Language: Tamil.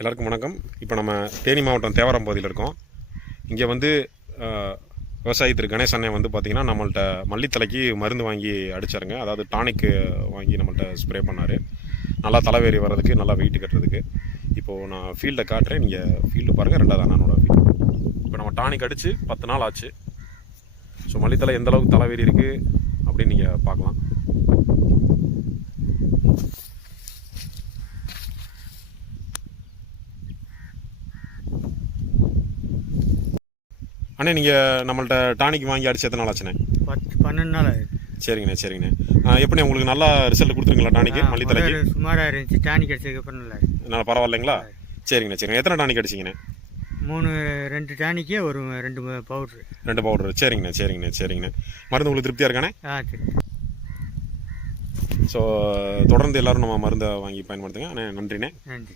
எல்லாருக்கும் வணக்கம். இப்போ நம்ம தேனி மாவட்டம் தேவரம் பகுதியில் இருக்கோம். இங்கே வந்து விவசாயி திரு கணேஷ் அண்ணன் வந்து பார்த்திங்கன்னா நம்மள்ட்ட மல்லித்தலைக்கு மருந்து வாங்கி அடித்தாருங்க. அதாவது டானிக்கு வாங்கி நம்மள்ட்ட ஸ்ப்ரே பண்ணார். நல்லா தலைவேறி வர்றதுக்கு, நல்லா வெயிட் கட்டுறதுக்கு. இப்போது நான் ஃபீல்டை காட்டுறேன், நீங்கள் ஃபீல்டு பாருங்கள். ரெண்டாவது அண்ணனோட ஃபீல்டு. இப்போ நம்ம டானிக் அடித்து 10 நாள் ஆச்சு. ஸோ மல்லித்தலை எந்தளவுக்கு தலைவேறி இருக்குது அப்படின்னு நீங்கள் பார்க்கலாம். அண்ணே, நீங்கள் நம்மள்ட்ட டானிக் வாங்கி அடிச்சு எத்தனை நாள் ஆச்சுண்ணே? 12 நாள் ஆகுது. சரிங்கண்ணே. எப்படி உங்களுக்கு நல்லா ரிசல்ட் கொடுத்துருங்களா டானிக்கு மல்லித்தலைக்கு? சுமாராக இருந்துச்சு. டானிக் அடிச்சதுக்கு அப்புறம் நல்லா இருக்கு. நல்லா பரவாயில்லைங்களா? சரிங்கண்ணே. எத்தனை டானிக் அடிச்சிங்கண்ணே? 2 டானிக்கு, ஒரு 2 பவுட்ரு. 2 பவுடரு. சரிங்கண்ணே. மருந்து உங்களுக்கு திருப்தியாக இருக்கானே? சரி. ஸோ தொடர்ந்து எல்லோரும் நம்ம மருந்தை வாங்கி பயன்படுத்துங்க. அண்ணே, நன்றிண்ணே. நன்றி.